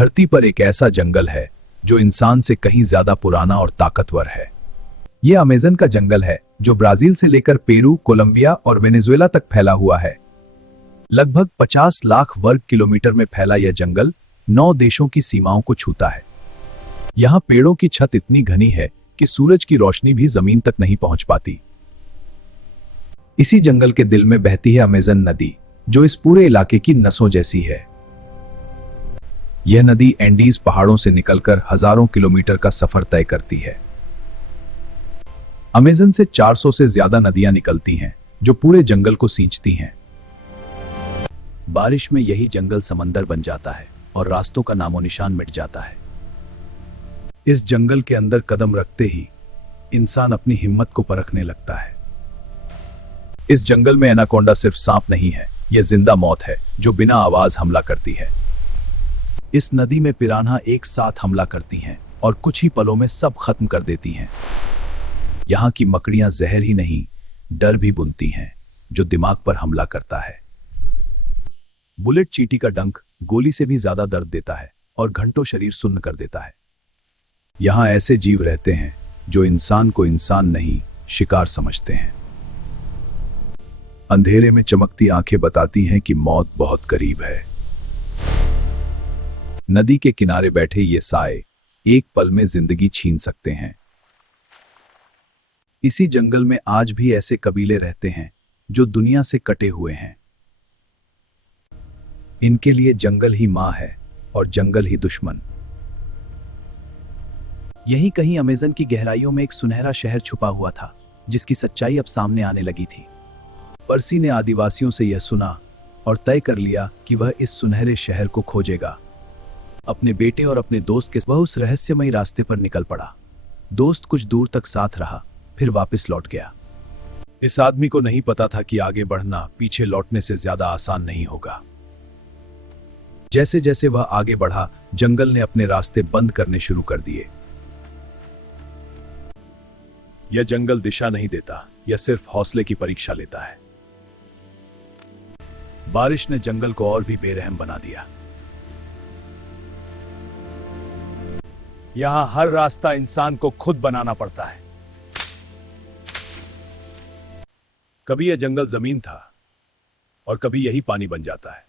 धरती पर एक ऐसा जंगल है जो इंसान से कहीं ज्यादा पुराना और ताकतवर है। यह अमेज़न का जंगल है जो ब्राजील से लेकर पेरू, कोलंबिया और वेनेजुएला तक फैला हुआ है। लगभग 50 लाख वर्ग किलोमीटर में फैला यह जंगल 9 देशों की सीमाओं को छूता है। यहाँ पेड़ों की छत इतनी घनी है कि सूरज की रोशनी भी जमीन तक नहीं पहुंच पाती। इसी जंगल के दिल में बहती है अमेज़न नदी, जो इस पूरे इलाके की नसों जैसी है। यह नदी एंडीज पहाड़ों से निकलकर हजारों किलोमीटर का सफर तय करती है। अमेज़न से 400 से ज्यादा नदियां निकलती हैं, जो पूरे जंगल को सींचती हैं। बारिश में यही जंगल समंदर बन जाता है और रास्तों का नामो निशान मिट जाता है। इस जंगल के अंदर कदम रखते ही इंसान अपनी हिम्मत को परखने लगता है। इस जंगल में एनाकोंडा सिर्फ सांप नहीं है, यह जिंदा मौत है जो बिना आवाज हमला करती है। इस नदी में पिरान्हा एक साथ हमला करती हैं और कुछ ही पलों में सब खत्म कर देती हैं। यहाँ की मकड़ियां जहर ही नहीं, डर भी बुनती हैं, जो दिमाग पर हमला करता है। बुलेट चींटी का डंक गोली से भी ज्यादा दर्द देता है और घंटों शरीर सुन्न कर देता है। यहाँ ऐसे जीव रहते हैं जो इंसान को इंसान नहीं, शिकार समझते हैं। अंधेरे में चमकती आंखें बताती हैं कि मौत बहुत करीब है। नदी के किनारे बैठे ये साए एक पल में जिंदगी छीन सकते हैं। इसी जंगल में आज भी ऐसे कबीले रहते हैं जो दुनिया से कटे हुए हैं। इनके लिए जंगल ही मां है और जंगल ही दुश्मन। यहीं कहीं अमेज़न की गहराइयों में एक सुनहरा शहर छुपा हुआ था, जिसकी सच्चाई अब सामने आने लगी थी। पर्सी ने आदिवासियों से यह सुना और तय कर लिया कि वह इस सुनहरे शहर को खोजेगा। अपने बेटे और अपने दोस्त के वह उस रहस्यमयी रास्ते पर निकल पड़ा। दोस्त कुछ दूर तक साथ रहा, फिर वापस लौट गया। इस आदमी को नहीं पता था कि आगे बढ़ना पीछे लौटने से ज्यादा आसान नहीं होगा। जैसे जैसे वह आगे बढ़ा, जंगल ने अपने रास्ते बंद करने शुरू कर दिए। यह जंगल दिशा नहीं देता, यह सिर्फ हौसले की परीक्षा लेता है। बारिश ने जंगल को और भी बेरहम बना दिया। यहां हर रास्ता इंसान को खुद बनाना पड़ता है। कभी यह जंगल जमीन था और कभी यही पानी बन जाता है।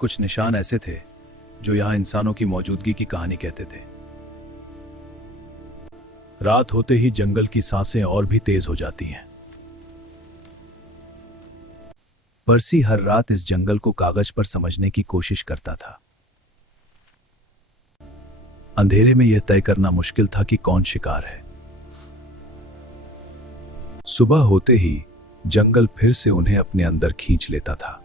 कुछ निशान ऐसे थे जो यहां इंसानों की मौजूदगी की कहानी कहते थे। रात होते ही जंगल की सांसें और भी तेज हो जाती हैं। पर्सी हर रात इस जंगल को कागज पर समझने की कोशिश करता था। अंधेरे में यह तय करना मुश्किल था कि कौन शिकार है। सुबह होते ही जंगल फिर से उन्हें अपने अंदर खींच लेता था।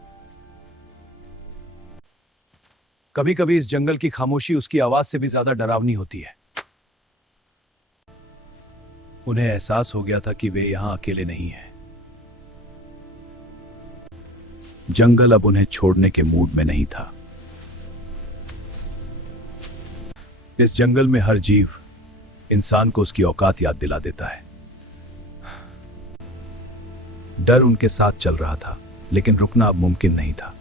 कभी कभी इस जंगल की खामोशी उसकी आवाज से भी ज्यादा डरावनी होती है। उन्हें एहसास हो गया था कि वे यहां अकेले नहीं हैं। जंगल अब उन्हें छोड़ने के मूड में नहीं था। इस जंगल में हर जीव इंसान को उसकी औकात याद दिला देता है। डर उनके साथ चल रहा था, लेकिन रुकना अब मुमकिन नहीं था।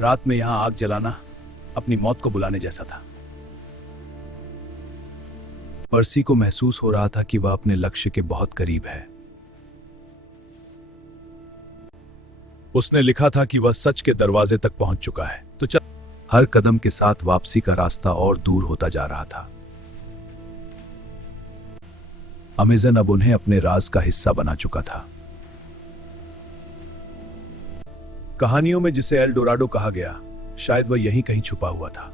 रात में यहां आग जलाना अपनी मौत को बुलाने जैसा था। पर्सी को महसूस हो रहा था कि वह अपने लक्ष्य के बहुत करीब है। उसने लिखा था कि वह सच के दरवाजे तक पहुंच चुका है, तो चल। हर कदम के साथ वापसी का रास्ता और दूर होता जा रहा था। अमेज़न अब उन्हें अपने राज का हिस्सा बना चुका था। कहानियों में जिसे एल डोराडो कहा गया, शायद वह यहीं कहीं छुपा हुआ था।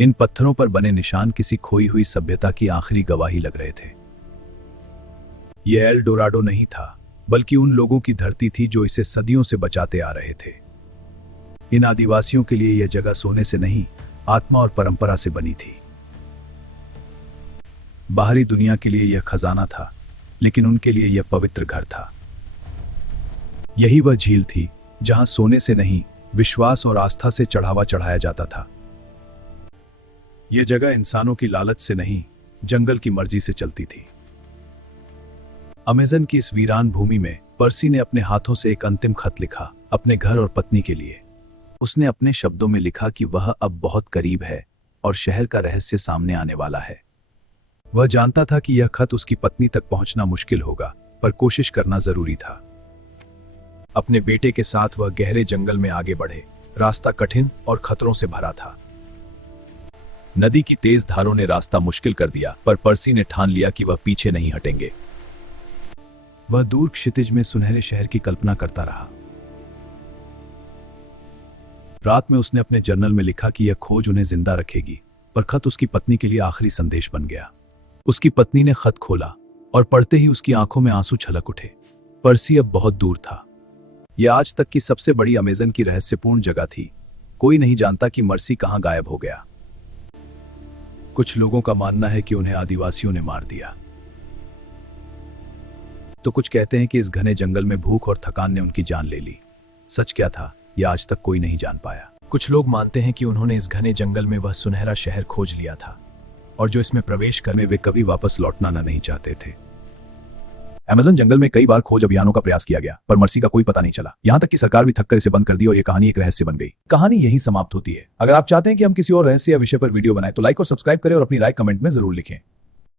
इन पत्थरों पर बने निशान किसी खोई हुई सभ्यता की आखिरी गवाही लग रहे थे। यह एल डोराडो नहीं था, बल्कि उन लोगों की धरती थी जो इसे सदियों से बचाते आ रहे थे। इन आदिवासियों के लिए यह जगह सोने से नहीं, आत्मा और परंपरा से बनी थी। बाहरी दुनिया के लिए यह खजाना था, लेकिन उनके लिए यह पवित्र घर था। यही वह झील थी जहां सोने से नहीं, विश्वास और आस्था से चढ़ावा चढ़ाया जाता था। यह जगह इंसानों की लालच से नहीं, जंगल की मर्जी से चलती थी। अमेज़न की इस वीरान भूमि में पर्सी ने अपने हाथों से एक अंतिम खत लिखा, अपने घर और पत्नी के लिए। उसने अपने शब्दों में लिखा कि वह अब बहुत करीब है और शहर का रहस्य सामने आने वाला है। वह जानता था कि यह खत उसकी पत्नी तक पहुंचना मुश्किल होगा, पर कोशिश करना जरूरी था। अपने बेटे के साथ वह गहरे जंगल में आगे बढ़े। रास्ता कठिन और खतरों से भरा था। नदी की तेज धारों ने रास्ता मुश्किल कर दिया, पर पर्सी ने ठान लिया कि वह पीछे नहीं हटेंगे। वह दूर क्षितिज में सुनहरे शहर की कल्पना करता रहा। रात में उसने अपने जर्नल में लिखा कि यह खोज उन्हें जिंदा रखेगी, पर खत उसकी पत्नी के लिए आखिरी संदेश बन गया। उसकी पत्नी ने खत खोला और पढ़ते ही उसकी आंखों में आंसू छलक उठे। पर्सी अब बहुत दूर था। यह आज तक की सबसे बड़ी अमेज़न की रहस्यपूर्ण जगह थी। कोई नहीं जानता कि मर्सी कहां गायब हो गया। कुछ लोगों का मानना है कि उन्हें आदिवासियों ने मार दिया, तो कुछ कहते हैं कि इस घने जंगल में भूख और थकान ने उनकी जान ले ली। सच क्या था, यह आज तक कोई नहीं जान पाया। कुछ लोग मानते हैं कि उन्होंने इस घने जंगल में वह सुनहरा शहर खोज लिया था और जो इसमें प्रवेश करने वे कभी वापस लौटना नहीं चाहते थे। अमेज़न जंगल में कई बार खोज अभियानों का प्रयास किया गया, पर मर्सी का कोई पता नहीं चला। यहां तक कि सरकार भी थककर इसे बंद कर दी और यह कहानी एक रहस्य बन गई। कहानी यहीं समाप्त होती है। अगर आप चाहते हैं कि हम किसी और रहस्य या विषय पर वीडियो बनाएं तो लाइक और सब्सक्राइब करें और अपनी राय कमेंट में जरूर लिखें।